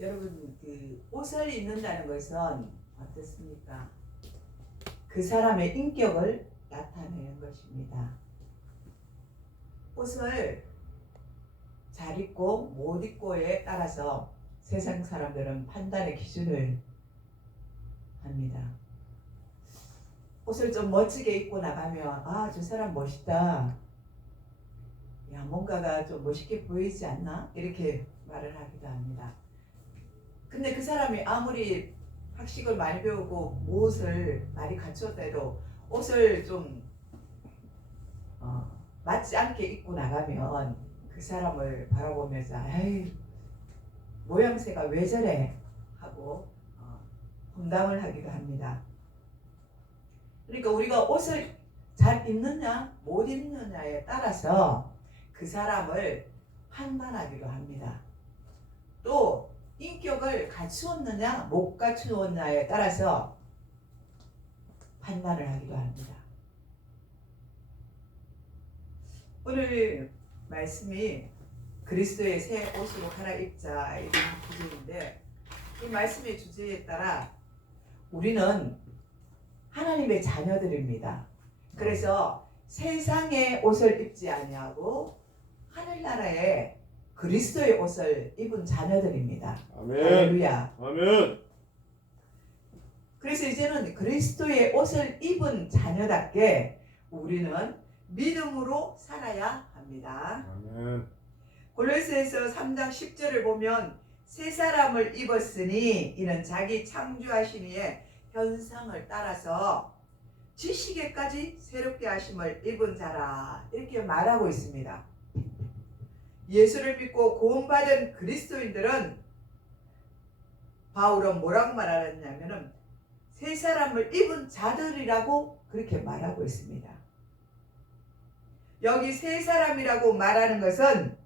여러분 그 옷을 입는다는 것은 어떻습니까? 그 사람의 인격을 나타내는 것입니다. 옷을 잘 입고 못 입고에 따라서 세상 사람들은 판단의 기준을 합니다. 옷을 좀 멋지게 입고 나가면 아, 저 사람 멋있다. 야, 뭔가가 좀 멋있게 보이지 않나? 이렇게 말을 하기도 합니다. 근데 그 사람이 아무리 학식을 많이 배우고 옷을 많이 갖추었다 해도 옷을 좀 맞지 않게 입고 나가면 그 사람을 바라보면서 에이, 모양새가 왜 저래? 하고 험담을 하기도 합니다. 그러니까 우리가 옷을 잘 입느냐 못 입느냐에 따라서 그 사람을 판단하기도 합니다. 또 인격을 갖추었느냐 못 갖추었느냐에 따라서 판단을 하기도 합니다. 오늘 말씀이 그리스도의 새 옷으로 갈아입자 이런 주제인데, 이 말씀의 주제에 따라 우리는 하나님의 자녀들입니다. 그래서 세상의 옷을 입지 아니하고 하늘나라의 그리스도의 옷을 입은 자녀들입니다. 아멘. 할렐루야. 아멘. 그래서 이제는 그리스도의 옷을 입은 자녀답게 우리는 믿음으로 살아야 합니다. 아멘. 골로새서 3장 10절을 보면 새 사람을 입었으니 이는 자기 창조하신 이의 현상을 따라서 지식에까지 새롭게 하심을 입은 자라, 이렇게 말하고 있습니다. 예수를 믿고 구원받은 그리스도인들은 바울은 뭐라고 말하느냐면은 새 사람을 입은 자들이라고 그렇게 말하고 있습니다. 여기 새 사람이라고 말하는 것은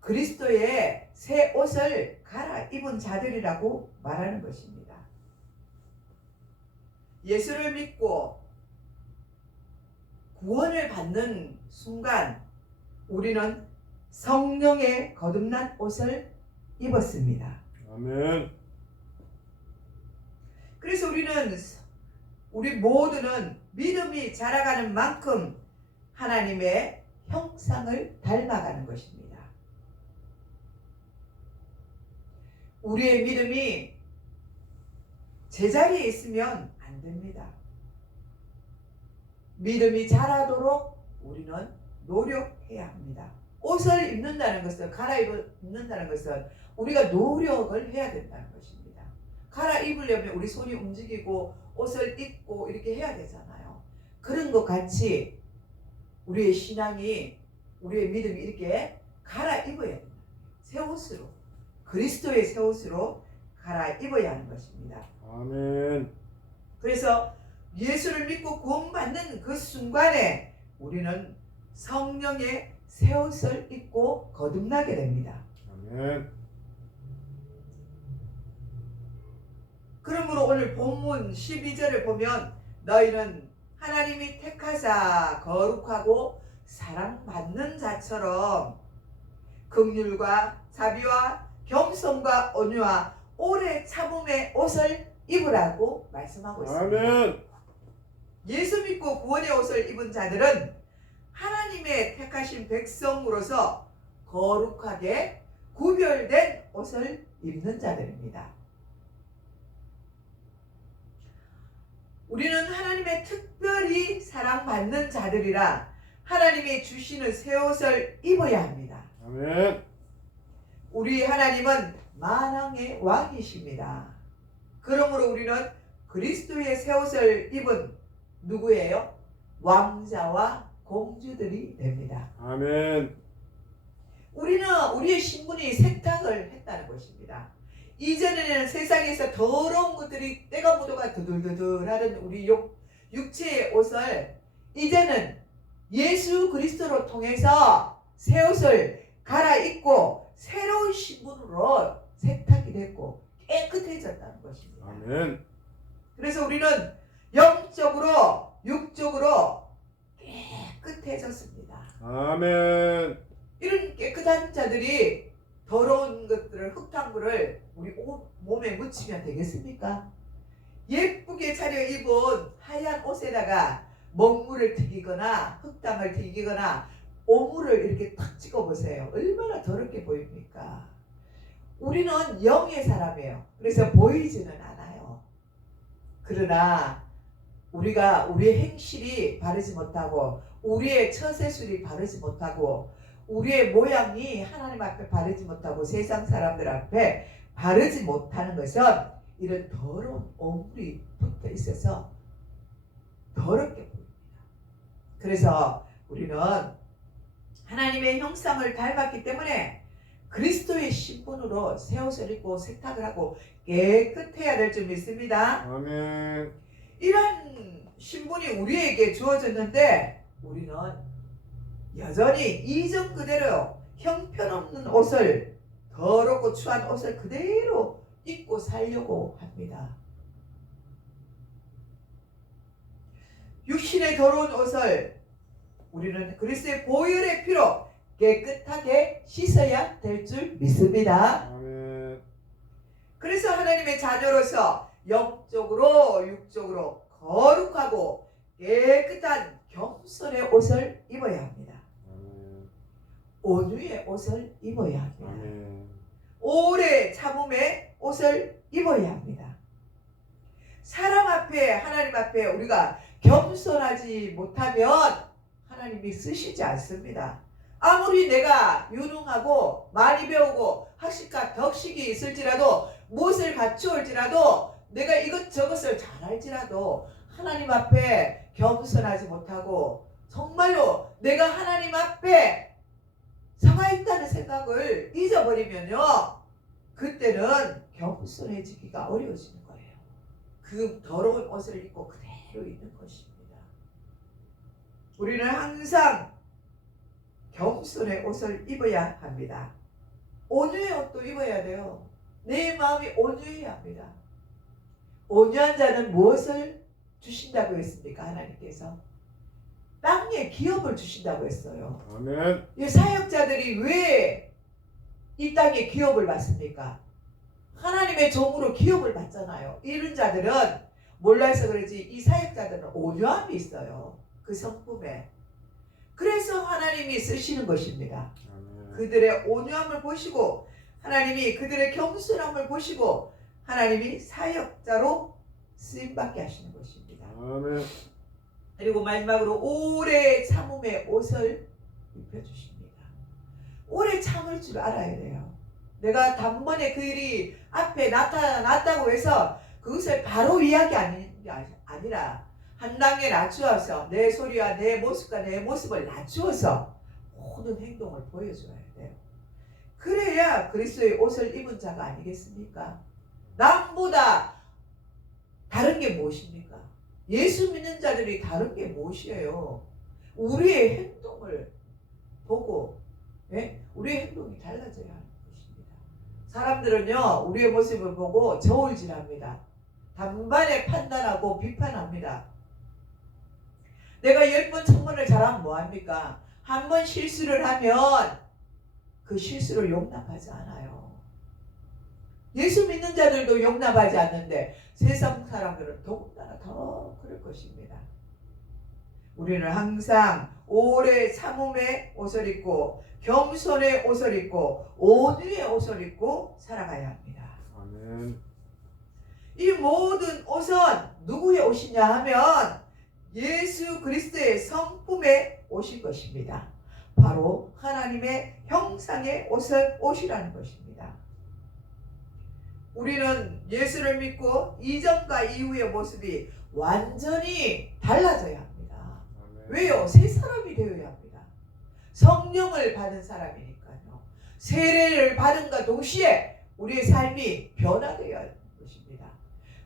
그리스도의 새 옷을 갈아입은 자들이라고 말하는 것입니다. 예수를 믿고 구원을 받는 순간 우리는 성령의 거듭난 옷을 입었습니다. 아멘. 그래서 우리 모두는 믿음이 자라가는 만큼 하나님의 형상을 닮아가는 것입니다. 우리의 믿음이 제자리에 있으면 안 됩니다. 믿음이 자라도록 우리는 노력해야 합니다. 옷을 입는다는 것은, 갈아입는다는 것은 우리가 노력을 해야 된다는 것입니다. 갈아입으려면 우리 손이 움직이고 옷을 입고 이렇게 해야 되잖아요. 그런 것 같이 우리의 신앙이, 우리의 믿음이 이렇게 갈아입어야 된다. 새 옷으로, 그리스도의 새 옷으로 갈아입어야 하는 것입니다. 아멘. 그래서 예수를 믿고 구원받는 그 순간에 우리는 성령의 새 옷을 입고 거듭나게 됩니다. 아멘. 그러므로 오늘 본문 12절을 보면 너희는 하나님이 택하사 거룩하고 사랑받는 자처럼 긍휼과 자비와 겸손과 온유와 오래 참음의 옷을 입으라고 말씀하고 있습니다. 아멘. 예수 믿고 구원의 옷을 입은 자들은 하나님의 택하신 백성으로서 거룩하게 구별된 옷을 입는 자들입니다. 우리는 하나님의 특별히 사랑받는 자들이라 하나님이 주시는 새 옷을 입어야 합니다. 아멘. 우리 하나님은 만왕의 왕이십니다. 그러므로 우리는 그리스도의 새 옷을 입은 누구예요? 왕자와 공주들이 됩니다. 아멘. 우리는 우리의 신분이 세탁을 했다는 것입니다. 이전에는 세상에서 더러운 것들이 때가 묻어가 드들드들하는 우리 육체의 옷을 이제는 예수 그리스도로 통해서 새 옷을 갈아입고 새로운 신분으로 세탁이 됐고 깨끗해졌다는 것입니다. 아멘. 그래서 우리는 영적으로 육적으로 깨끗해졌습니다. 아멘. 이런 깨끗한 자들이 더러운 것들을 흙탕물을 우리 몸에 묻히면 되겠습니까? 예쁘게 차려입은 하얀 옷에다가 먹물을 튀기거나 흙탕을 튀기거나 오물을 이렇게 탁 찍어보세요. 얼마나 더럽게 보입니까? 우리는 영의 사람이에요. 그래서 보이지는 않아요. 그러나 우리가 우리의 행실이 바르지 못하고 우리의 처세술이 바르지 못하고 우리의 모양이 하나님 앞에 바르지 못하고 세상 사람들 앞에 바르지 못하는 것은 이런 더러운 오물이 붙어 있어서 더럽게 보입니다. 그래서 우리는 하나님의 형상을 닮았기 때문에 그리스도의 신분으로 새 옷을 입고 세탁을 하고 깨끗해야 될 줄 믿습니다. 아멘. 이런 신분이 우리에게 주어졌는데 우리는 여전히 이전 그대로 형편없는 옷을 더럽고 추한 옷을 그대로 입고 살려고 합니다. 육신의 더러운 옷을 우리는 그리스도의 보혈의 피로 깨끗하게 씻어야 될 줄 믿습니다. 아멘. 그래서 하나님의 자녀로서 영적으로 육적으로 거룩하고 깨끗한 겸손의 옷을 입어야 합니다. 아멘. 온유의 옷을 입어야 합니다. 아멘. 오래 참음의 옷을 입어야 합니다. 사람 앞에 하나님 앞에 우리가 겸손하지 못하면 하나님이 쓰시지 않습니다. 아무리 내가 유능하고 많이 배우고 학식과 덕식이 있을지라도 무엇을 갖추올지라도 내가 이것저것을 잘할지라도 하나님 앞에 겸손하지 못하고 정말로 내가 하나님 앞에 살아있다는 생각을 잊어버리면요 그때는 겸손해지기가 어려워지는 거예요. 그 더러운 옷을 입고 그대로 있는 것입니다. 우리는 항상 겸손의 옷을 입어야 합니다. 온유의 옷도 입어야 돼요. 내 마음이 온유해야 합니다. 온유한 자는 무엇을 주신다고 했습니까? 하나님께서 땅에 기업을 주신다고 했어요. 아멘. 이 사역자들이 왜 이 땅에 기업을 받습니까? 하나님의 종으로 기업을 받잖아요. 이런 자들은 몰라서 그러지 이 사역자들은 온유함이 있어요. 그 성품에. 그래서 하나님이 쓰시는 것입니다. 아멘. 그들의 온유함을 보시고 하나님이 그들의 겸손함을 보시고 하나님이 사역자로 쓰임받게 하시는 것입니다. 아멘. 그리고 마지막으로 오래 참음의 옷을 입혀주십니다. 오래 참을 줄 알아야 돼요. 내가 단번에 그 일이 앞에 나타났다고 해서 그것을 바로 이야기하는 게 아니라 한 단계 낮추어서 내 소리와 내 모습과 내 모습을 낮추어서 모든 행동을 보여줘야 돼요. 그래야 그리스도의 옷을 입은 자가 아니겠습니까? 남보다 다른 게 무엇입니까? 예수 믿는 자들이 다른 게 무엇이에요? 우리의 행동을 보고 우리의 행동이 달라져야 하는 것입니다. 사람들은요 우리의 모습을 보고 저울질합니다. 단번에 판단하고 비판합니다. 내가 10번 1000번을 잘하면 뭐합니까? 한 번 실수를 하면 그 실수를 용납하지 않아요. 예수 믿는 자들도 용납하지 않는데 세상 사람들은 더군다나 더 그럴 것입니다. 우리는 항상 오래 참음의 옷을 입고 겸손의 옷을 입고 온유의 옷을 입고 살아가야 합니다. 아멘. 이 모든 옷은 누구의 옷이냐 하면 예수 그리스도의 성품의 옷인 것입니다. 바로 하나님의 형상의 옷이라는 것입니다. 우리는 예수를 믿고 이전과 이후의 모습이 완전히 달라져야 합니다. 아멘. 왜요? 새 사람이 되어야 합니다. 성령을 받은 사람이니까요. 세례를 받은과 동시에 우리의 삶이 변화되어야 하는 것입니다.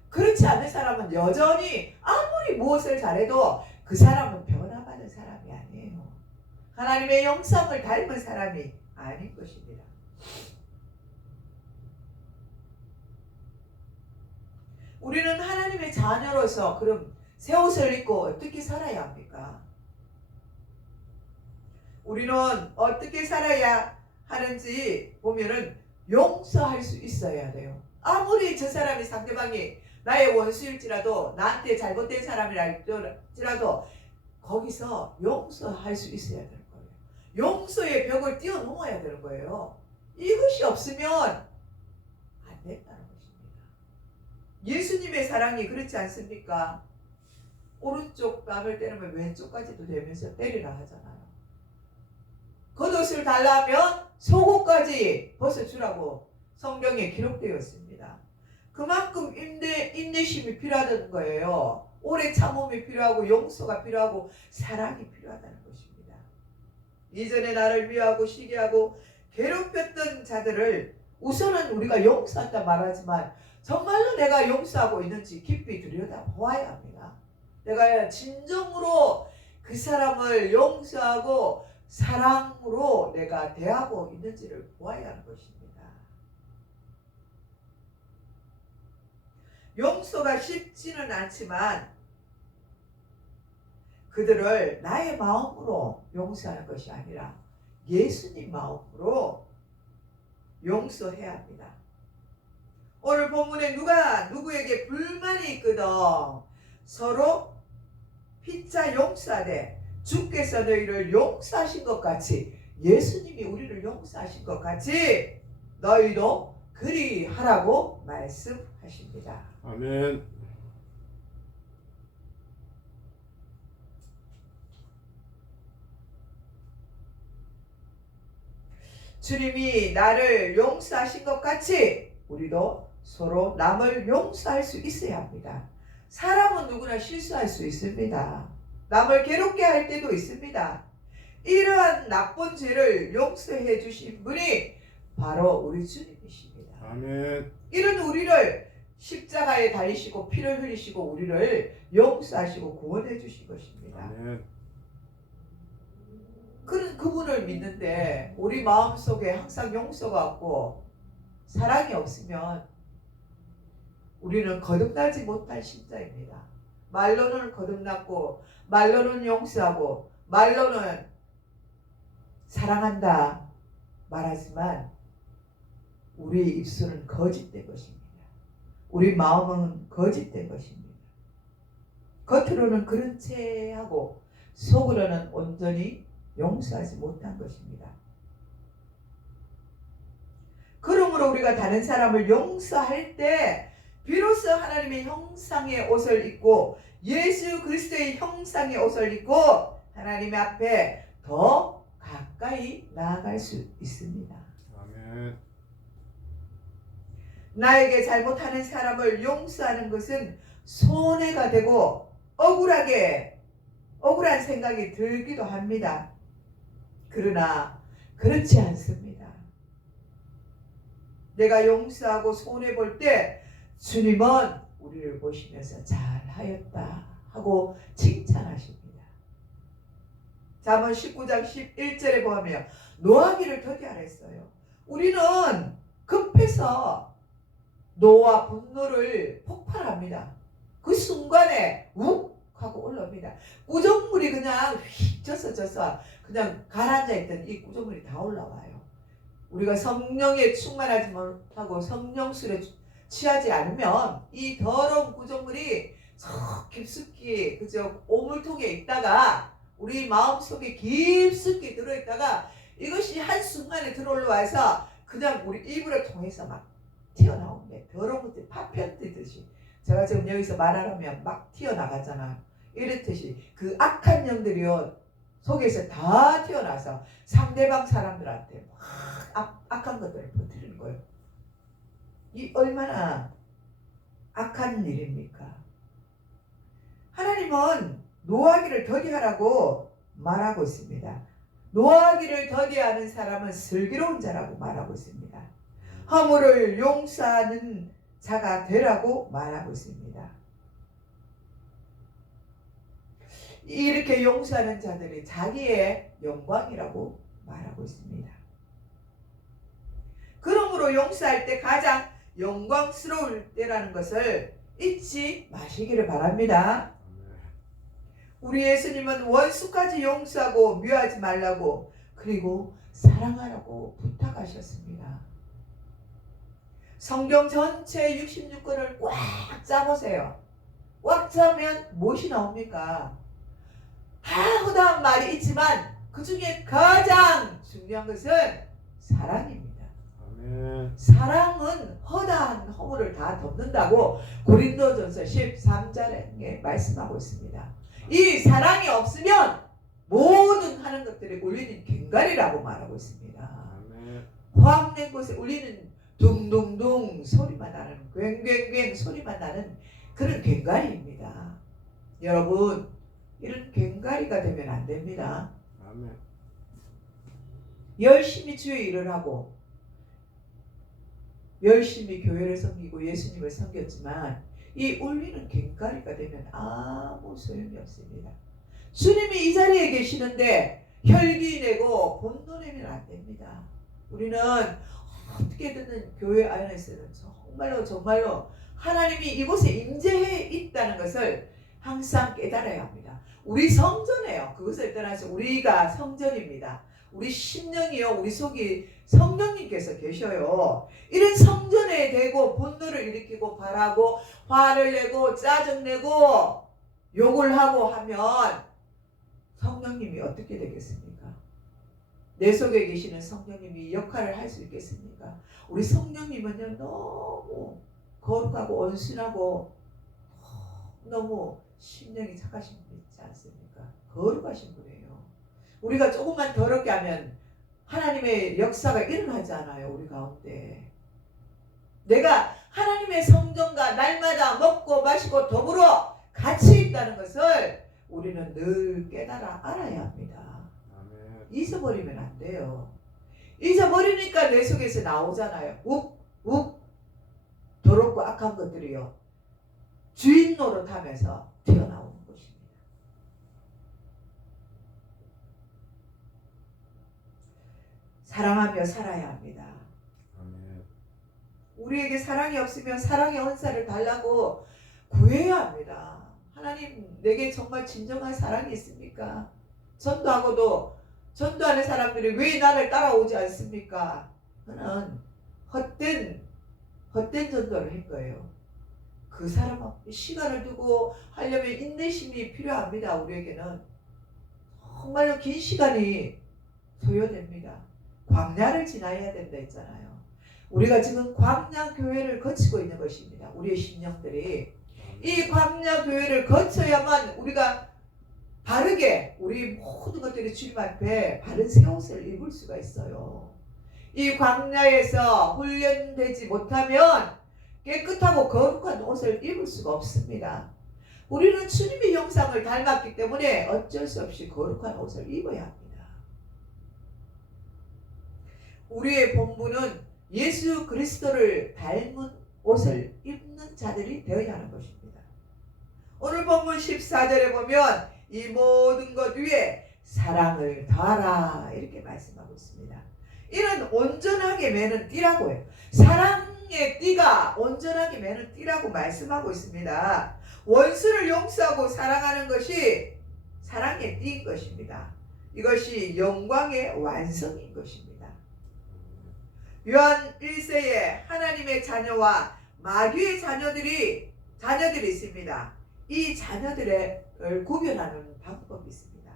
그렇지 않은 사람은 여전히 아무리 무엇을 잘해도 그 사람은 변화받은 사람이 아니에요. 하나님의 형상을 닮은 사람이 아닌 것입니다. 우리는 하나님의 자녀로서 그럼 새 옷을 입고 어떻게 살아야 합니까? 우리는 어떻게 살아야 하는지 보면은 용서할 수 있어야 돼요. 아무리 저 사람이 상대방이 나의 원수일지라도 나한테 잘못된 사람이랄지라도 거기서 용서할 수 있어야 되는 거예요. 용서의 벽을 뛰어넘어야 되는 거예요. 이것이 없으면 안 된다는 것입니다. 예수님의 사랑이 그렇지 않습니까? 오른쪽 뺨을 때리면 왼쪽까지도 되면서 때리라 하잖아요. 겉옷을 달라면 속옷까지 벗어주라고 성경에 기록되어 있습니다. 그만큼 인내심이 필요하다는 거예요. 오래 참음이 필요하고 용서가 필요하고 사랑이 필요하다는 것입니다. 이전에 나를 미워하고 시기하고 괴롭혔던 자들을 우선은 우리가 용서한다 말하지만 정말로 내가 용서하고 있는지 깊이 들여다보아야 합니다. 내가 진정으로 그 사람을 용서하고 사랑으로 내가 대하고 있는지를 보아야 하는 것입니다. 용서가 쉽지는 않지만 그들을 나의 마음으로 용서하는 것이 아니라 예수님 마음으로 용서해야 합니다. 오늘 본문에 누가 누구에게 불만이 있거든 서로 피차 용서하되 주께서 너희를 용서하신 것 같이 예수님이 우리를 용서하신 것 같이 너희도 그리 하라고 말씀하십니다. 아멘. 주님이 나를 용서하신 것 같이 우리도 서로 남을 용서할 수 있어야 합니다. 사람은 누구나 실수할 수 있습니다. 남을 괴롭게 할 때도 있습니다. 이러한 나쁜 죄를 용서해 주신 분이 바로 우리 주님이십니다. 아멘. 이런 우리를 십자가에 달리시고 피를 흘리시고 우리를 용서하시고 구원해 주신 것입니다. 아멘. 그런 그분을 믿는데 우리 마음속에 항상 용서가 없고 사랑이 없으면 우리는 거듭나지 못할 신자입니다. 말로는 거듭났고 말로는 용서하고 말로는 사랑한다 말하지만 우리 입술은 거짓된 것입니다. 우리 마음은 거짓된 것입니다. 겉으로는 그런 채 하고 속으로는 온전히 용서하지 못한 것입니다. 그러므로 우리가 다른 사람을 용서할 때 비로소 하나님의 형상의 옷을 입고 예수 그리스도의 형상의 옷을 입고 하나님 앞에 더 가까이 나아갈 수 있습니다. 아멘. 나에게 잘못하는 사람을 용서하는 것은 손해가 되고 억울한 생각이 들기도 합니다. 그러나 그렇지 않습니다. 내가 용서하고 손해볼 때 주님은 우리를 보시면서 잘하였다 하고 칭찬하십니다. 잠언 19장 11절에 보면 노하기를 더디하라 했어요. 우리는 급해서 노와 분노를 폭발합니다. 그 순간에 욱 하고 올라옵니다. 구정물이 그냥 휙 젖어져서 그냥 가라앉아 있던 이 구정물이 다 올라와요. 우리가 성령에 충만하지 못하고 성령술에 취하지 않으면 이 더러운 구정물이 저 깊숙이 그저 오물통에 있다가 우리 마음속에 깊숙이 들어있다가 이것이 한순간에 들어올라와서 그냥 우리 입을 통해서 막 튀어나오는데 더러운 것들이 파편 뜨듯이 제가 지금 여기서 말하려면 막 튀어나가잖아요. 이렇듯이 그 악한 영들이요 속에서 다 튀어나와서 상대방 사람들한테 막 악한 것들을 퍼뜨리는 거예요. 이 얼마나 악한 일입니까? 하나님은 노하기를 더디하라고 말하고 있습니다. 노하기를 더디하는 사람은 슬기로운 자라고 말하고 있습니다. 허물을 용서하는 자가 되라고 말하고 있습니다. 이렇게 용서하는 자들이 자기의 영광이라고 말하고 있습니다. 그러므로 용서할 때 가장 영광스러울 때라는 것을 잊지 마시기를 바랍니다. 우리 예수님은 원수까지 용서하고 미워하지 말라고 그리고 사랑하라고 부탁하셨습니다. 성경 전체 66권을 꽉 짜보세요. 꽉 짜면 무엇이 나옵니까? 허다한 말이 있지만 그 중에 가장 중요한 것은 사랑입니다. 아멘. 사랑은 허다한 허물을 다 덮는다고 고린도전서 13절에 말씀하고 있습니다. 이 사랑이 없으면 모든 하는 것들이 울리는 꽹과리라고 말하고 있습니다. 아멘. 화학낸 곳에 울리는 둥둥둥 소리만 나는, 괭괭괭 소리만 나는 그런 꽹과리입니다. 여러분, 이런 꽹과리가 되면 안 됩니다. 아멘. 열심히 주의 일을 하고 열심히 교회를 섬기고 예수님을 섬겼지만 이 울리는 꽹과리가 되면 아무 소용이 없습니다. 주님이 이 자리에 계시는데 혈기 내고 분노 내면 안 됩니다. 우리는 어떻게든 교회 안에서는 정말로 하나님이 이곳에 임재해 있다는 것을 항상 깨달아야 합니다. 우리 성전이에요. 그것을 떠나서 우리가 성전입니다. 우리 심령이요, 우리 속이 성령님께서 계셔요. 이런 성전에 대고 분노를 일으키고 바라고 화를 내고 짜증내고 욕을 하고 하면 성령님이 어떻게 되겠습니까? 내 속에 계시는 성령님이 역할을 할 수 있겠습니까? 우리 성령님은요, 너무 거룩하고 온순하고 너무 심령이 착하신 분 있지 않습니까? 거룩하신 분이에요. 우리가 조금만 더럽게 하면 하나님의 역사가 일어나지 않아요, 우리 가운데. 내가 하나님의 성전과 날마다 먹고 마시고 더불어 같이 있다는 것을 우리는 늘 깨달아 알아야 합니다. 아멘. 잊어버리면 안 돼요. 잊어버리니까 내 속에서 나오잖아요. 욱 더럽고 악한 것들이요, 주인 노릇하면서 튀어나오는 것입니다. 사랑하며 살아야 합니다. 아멘. 우리에게 사랑이 없으면 사랑의 언사를 달라고 구해야 합니다. 하나님, 내게 정말 진정한 사랑이 있습니까? 전도하고도 전도하는 사람들이 왜 나를 따라오지 않습니까? 저는 헛된 전도를 할 거예요. 그 사람 앞에 시간을 두고 하려면 인내심이 필요합니다. 우리에게는 정말로 긴 시간이 소요됩니다. 광야를 지나야 된다 했잖아요. 우리가 지금 광야 교회를 거치고 있는 것입니다. 우리의 심령들이 이 광야 교회를 거쳐야만 우리가 바르게 우리 모든 것들이 주님 앞에 바른 새 옷을 입을 수가 있어요. 이 광야에서 훈련되지 못하면 깨끗하고 거룩한 옷을 입을 수가 없습니다. 우리는 주님의 형상을 닮았기 때문에 어쩔 수 없이 거룩한 옷을 입어야 합니다. 우리의 본분은 예수 그리스도를 닮은 옷을 입는 자들이 되어야 하는 것입니다. 오늘 본문 14절에 보면 이 모든 것 위에 사랑을 더하라 이렇게 말씀하고 있습니다. 이는 온전하게 매는 띠라고 해요. 사랑의 띠가 온전하게 매는 띠라고 말씀하고 있습니다. 원수를 용서하고 사랑하는 것이 사랑의 띠인 것입니다. 이것이 영광의 완성인 것입니다. 요한 1세에 하나님의 자녀와 마귀의 자녀들이 있습니다. 이 자녀들을 구별하는 방법이 있습니다.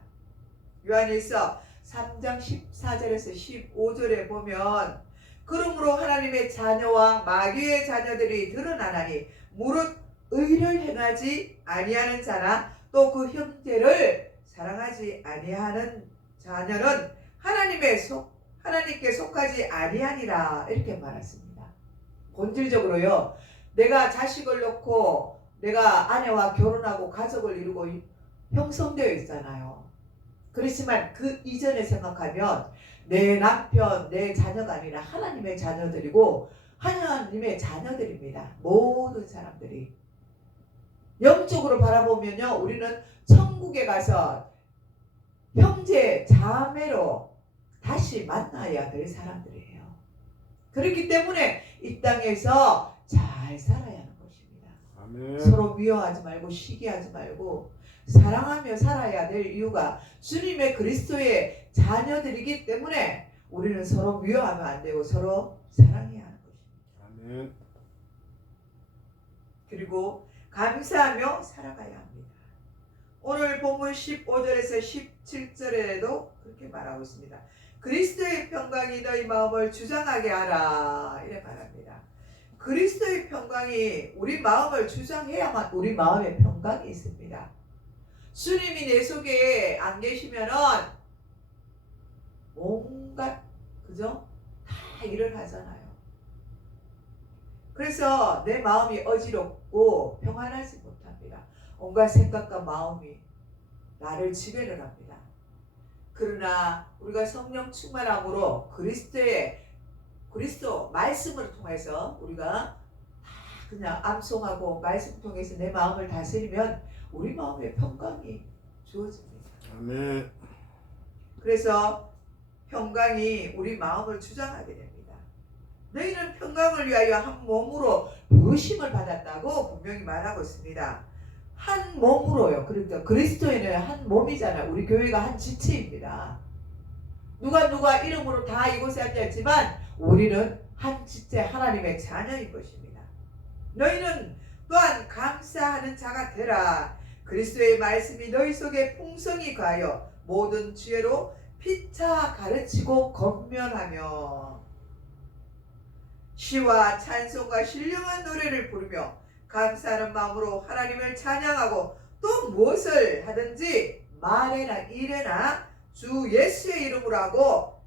요한일서 3장 14절에서 15절에 보면 그러므로 하나님의 자녀와 마귀의 자녀들이 드러나나니 무릇 의를 행하지 아니하는 자나 또 그 형제를 사랑하지 아니하는 자녀는 하나님께 속하지 아니하니라 이렇게 말했습니다. 본질적으로요, 내가 자식을 놓고 내가 아내와 결혼하고 가족을 이루고 형성되어 있잖아요. 그렇지만 그 이전에 생각하면 내 남편, 내 자녀가 아니라 하나님의 자녀들이고 하나님의 자녀들입니다. 모든 사람들이. 영적으로 바라보면요, 우리는 천국에 가서 형제, 자매로 다시 만나야 될 사람들이에요. 그렇기 때문에 이 땅에서 잘 살아야 하는 것입니다. 아멘. 서로 미워하지 말고 시기하지 말고 사랑하며 살아야 될 이유가 주님의 그리스도의 자녀들이기 때문에 우리는 서로 미워하면 안 되고 서로 사랑해야 하는 것입니다. 아멘. 그리고 감사하며 살아가야 합니다. 오늘 본문 15절에서 17절에도 그렇게 말하고 있습니다. 그리스도의 평강이 너희 마음을 주장하게 하라 이렇게 말합니다. 그리스도의 평강이 우리 마음을 주장해야만 우리 마음에 평강이 있습니다. 주님이 내 속에 안 계시면은 온갖 그죠? 다 일을 하잖아요. 그래서 내 마음이 어지럽고 평안하지 못합니다. 온갖 생각과 마음이 나를 지배를 합니다. 그러나 우리가 성령 충만함으로 그리스도 말씀을 통해서 우리가 다 그냥 암송하고 말씀 통해서 내 마음을 다스리면 우리 마음에 평강이 주어집니다. 아멘. 그래서 평강이 우리 마음을 주장하게 됩니다. 너희는 평강을 위하여 한 몸으로 부르심을 받았다고 분명히 말하고 있습니다. 한 몸으로요. 그러니까 그리스도인은 한 몸이잖아요. 우리 교회가 한 지체입니다. 누가 이름으로 다 이곳에 앉아있지만 우리는 한 지체 하나님의 자녀인 것입니다. 너희는 또한 감사하는 자가 되라. 그리스도의 말씀이 너희 속에 풍성히 가하여 모든 지혜로 피차 가르치고 권면하며 시와 찬송과 신령한 노래를 부르며 감사하는 마음으로 하나님을 찬양하고 또 무엇을 하든지 말에나 일에나 주 예수의 이름으로 하고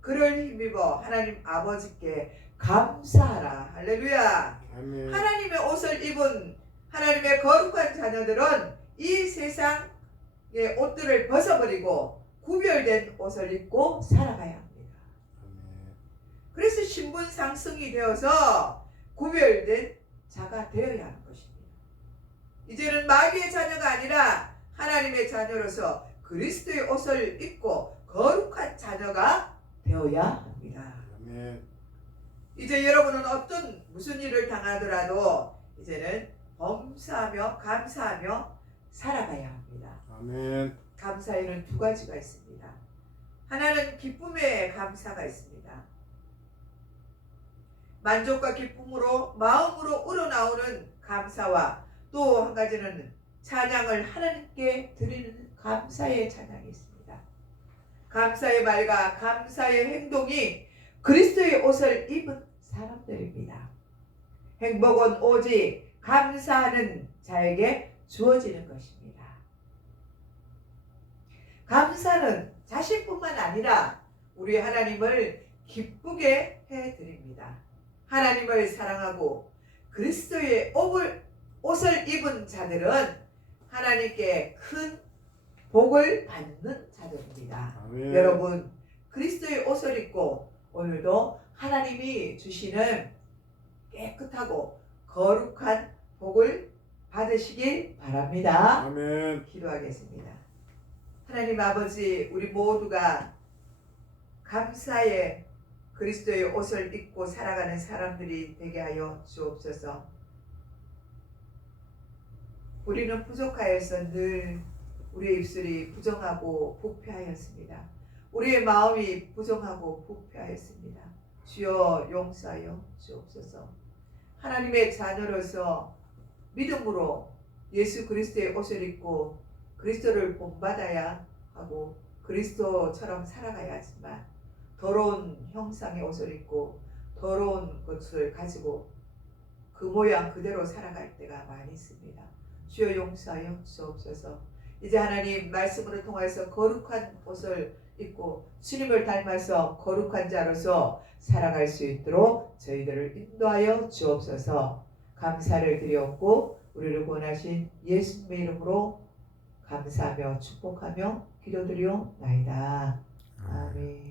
그를 힘입어 하나님 아버지께 감사하라. 할렐루야. 아멘. 하나님의 옷을 입은 하나님의 거룩한 자녀들은 이 세상의 옷들을 벗어버리고 구별된 옷을 입고 살아가야 합니다. 아멘. 그래서 신분 상승이 되어서 구별된 자가 되어야 하는 것입니다. 이제는 마귀의 자녀가 아니라 하나님의 자녀로서 그리스도의 옷을 입고 거룩한 자녀가 되어야 합니다. 아멘. 이제 여러분은 무슨 일을 당하더라도 이제는 범사하며 감사하며 살아가야 합니다. 아멘. 감사에는 두 가지가 있습니다. 하나는 기쁨의 감사가 있습니다. 만족과 기쁨으로 마음으로 우러나오는 감사와 또 한 가지는 찬양을 하나님께 드리는 감사의 찬양이 있습니다. 감사의 말과 감사의 행동이 그리스도의 옷을 입은 사람들입니다. 행복은 오직 감사하는 자에게 주어지는 것입니다. 감사는 자신뿐만 아니라 우리 하나님을 기쁘게 해드립니다. 하나님을 사랑하고 그리스도의 옷을 입은 자들은 하나님께 큰 복을 받는 자들입니다. 아멘. 여러분 그리스도의 옷을 입고 오늘도 하나님이 주시는 깨끗하고 거룩한 복을 받으시길 바랍니다. 아멘. 기도하겠습니다. 하나님 아버지, 우리 모두가 감사의 그리스도의 옷을 입고 살아가는 사람들이 되게 하여 주옵소서. 우리는 부족하여서 늘 우리의 입술이 부정하고 부패하였습니다. 우리의 마음이 부정하고 부패하였습니다. 주여 용서하여 주옵소서. 하나님의 자녀로서 믿음으로 예수 그리스도의 옷을 입고 그리스도를 본받아야 하고 그리스도처럼 살아가야 하지만 더러운 형상의 옷을 입고 더러운 것을 가지고 그 모양 그대로 살아갈 때가 많이 있습니다. 주여 용서하여 주옵소서. 이제 하나님 말씀으로 통해서 거룩한 옷을 입고 주님을 닮아서 거룩한 자로서 살아갈 수 있도록 저희들을 인도하여 주옵소서. 감사를 드렸고 우리를 구원하신 예수님의 이름으로 감사하며 축복하며 기도드리옵나이다. 아멘.